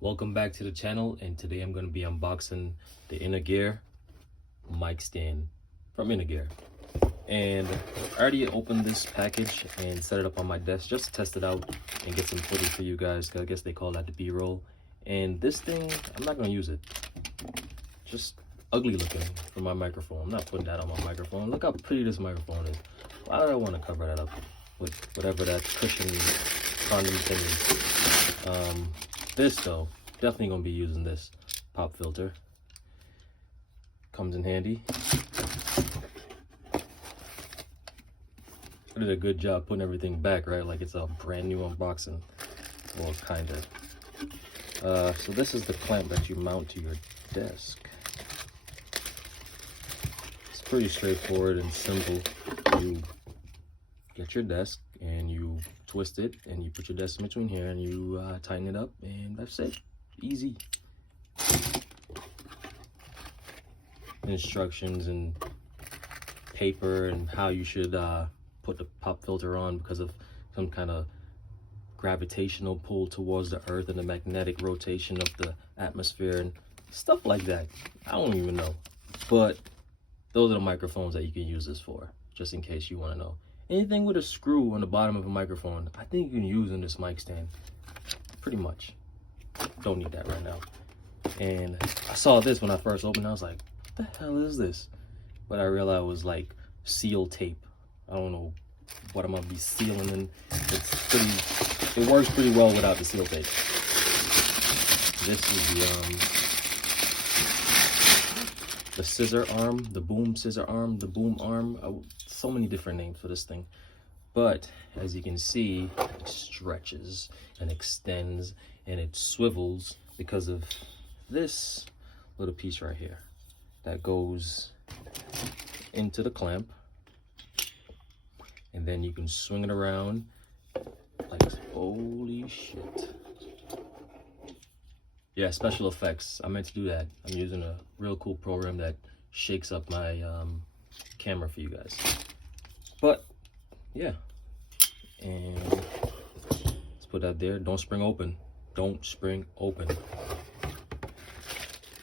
Welcome back to the channel, and today I'm going to be unboxing the InnoGear Mic Stand from InnoGear. And I already opened this package and set it up on my desk just to test it out and get some footage for you guys. I guess they call that the B-roll. And this thing, I'm not going to use it. Just ugly looking for my microphone. I'm not putting that on my microphone. Look how pretty this microphone is. Why do I want to cover that up with whatever that cushion condom thing is? This though, definitely gonna be using this pop filter. Comes in handy. I did a good job putting everything back, right? Like it's a brand new unboxing. Well, kinda. So this is the clamp that you mount to your desk. It's pretty straightforward and simple. You get your desk and you twist it and you put your desk in between here and you tighten it up, and that's it. Easy. Instructions and paper and how you should put the pop filter on because of some kind of gravitational pull towards the earth and the magnetic rotation of the atmosphere and stuff like that. I don't even know, but those are the microphones that you can use this for, just in case you want to know. Anything with a screw on the bottom of a microphone, I think you can use in this mic stand. Pretty much. Don't need that right now. And I saw this when I first opened. I was like, what the hell is this? But I realized it was like seal tape. I don't know what I'm gonna be sealing, and it works pretty well without the seal tape. This is the scissor arm, the boom scissor arm, the boom arm. So many different names for this thing. But as you can see, it stretches and extends and it swivels because of this little piece right here that goes into the clamp. And then you can swing it around like, holy shit. Yeah, special effects. I meant to do that. I'm using a real cool program that shakes up my camera for you guys. But yeah, and let's put that there. Don't spring open. Don't spring open.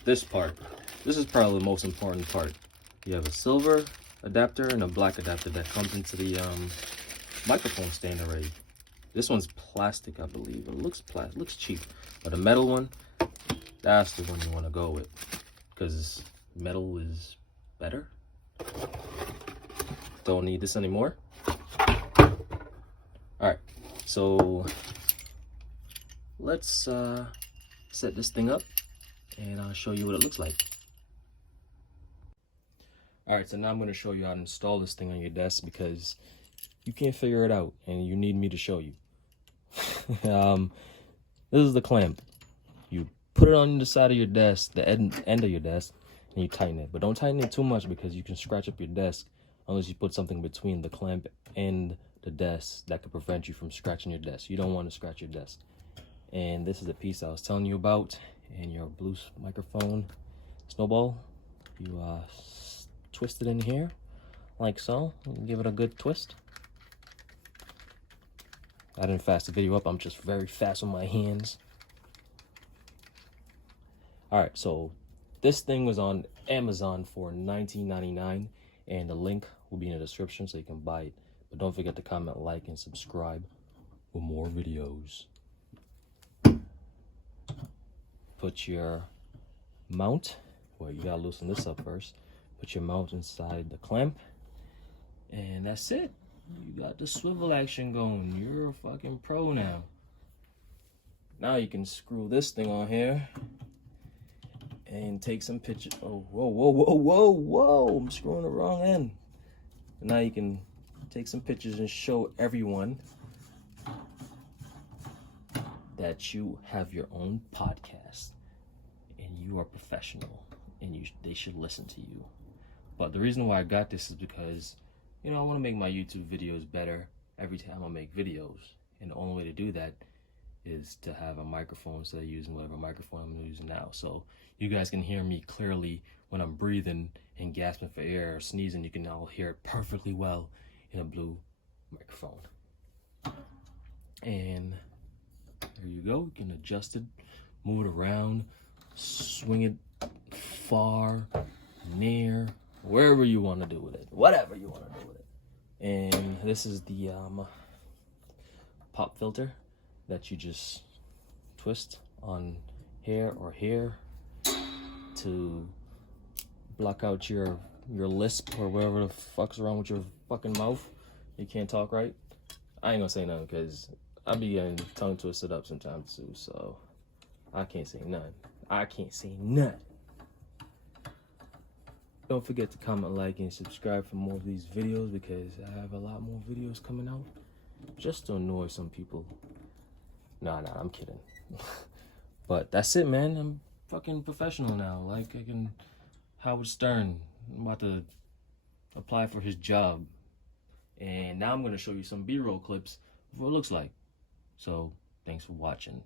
This part. This is probably the most important part. You have a silver adapter and a black adapter that comes into the microphone stand already. This one's plastic, I believe. It looks plastic, looks cheap, but a metal one, that's the one you want to go with because metal is better. Don't need this anymore. All right, so let's set this thing up and I'll show you what it looks like. All right, so now I'm going to show you how to install this thing on your desk because you can't figure it out and you need me to show you. This is the clamp. You put it on the side of your desk, the end of your desk, and you tighten it. But don't tighten it too much because you can scratch up your desk unless you put something between the clamp and the desk that could prevent you from scratching your desk. You don't want to scratch your desk. And this is the piece I was telling you about, and your Blue microphone snowball. You twist it in here like so. Give it a good twist. I didn't fast the video up. I'm just very fast with my hands. All right, so this thing was on Amazon for $19.99, and the link will be in the description so you can buy it. But don't forget to comment, like, and subscribe for more videos. Put your mount, well, you gotta loosen this up first. Put your mount inside the clamp, and that's it. You got the swivel action going. You're a fucking pro now. Now you can screw this thing on here and take some pictures. Oh, whoa, whoa, whoa, whoa, whoa. I'm screwing the wrong end. And now you can take some pictures and show everyone that you have your own podcast and you are professional and they should listen to you. But the reason why I got this is because, you know, I want to make my YouTube videos better every time I make videos. And the only way to do that is to have a microphone instead of using whatever microphone I'm using now. So you guys can hear me clearly when I'm breathing and gasping for air or sneezing. You can all hear it perfectly well in a Blue microphone. And there you go. You can adjust it move it around, swing it far, near, wherever you want to do with it, whatever you want to do with it. And this is the pop filter that you just twist on here or here to block out your lisp or whatever the fuck's wrong with your fucking mouth. You can't talk right. I ain't gonna say nothing because I be getting tongue twisted up sometimes too, so I can't say nothing. I can't say nothing. Don't forget to comment, like, and subscribe for more of these videos because I have a lot more videos coming out just to annoy some people. Nah, I'm kidding. But that's it, man. I'm fucking professional now. Like, I can Howard Stern. I'm about to apply for his job. And now I'm going to show you some B-roll clips of what it looks like. So, thanks for watching.